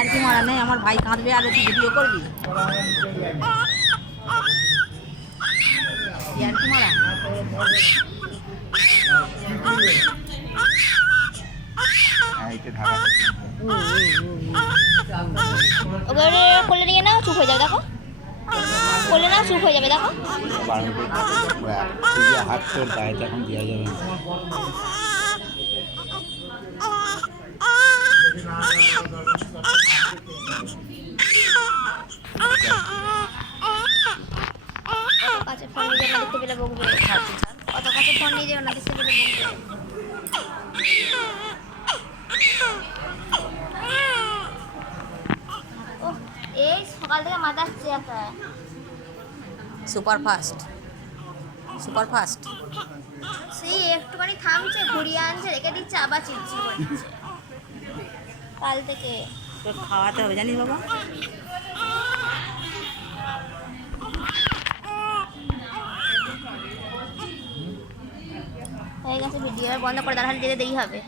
আর কি মারা নেই, আমার ভাই কাঁদবে আর তুই ভিডিও করবি? আর কি মারা ওকে কোলে নিয়ে নাও, চুপ হয়ে যাবে দেখো, কোলে নাও, চুপ হয়ে যাবে দেখো। হাত তোর গায়ে এখন দেওয়া যাবে না। অত কাছে ফোন নিয়ে যেও না, দেখতে পেলে বকবে। অত কাছে ফোন নিয়ে যেও না, দেখতে পেলে বকবে। ও এই সকাল থেকে মাতাচ্ছে একা। Super fast, super fast. সেই একটুখানি থামছে, ঘুরিয়ে আনছে, রেখে দিচ্ছে, আবার চিৎচির করছে কাল থেকে। তোর খাওয়াতে হবে জানিস বাবা। হয়ে গেছে ভিডিও, বন্ধ করে দাঁড়ালে যেতে দেরি হবে।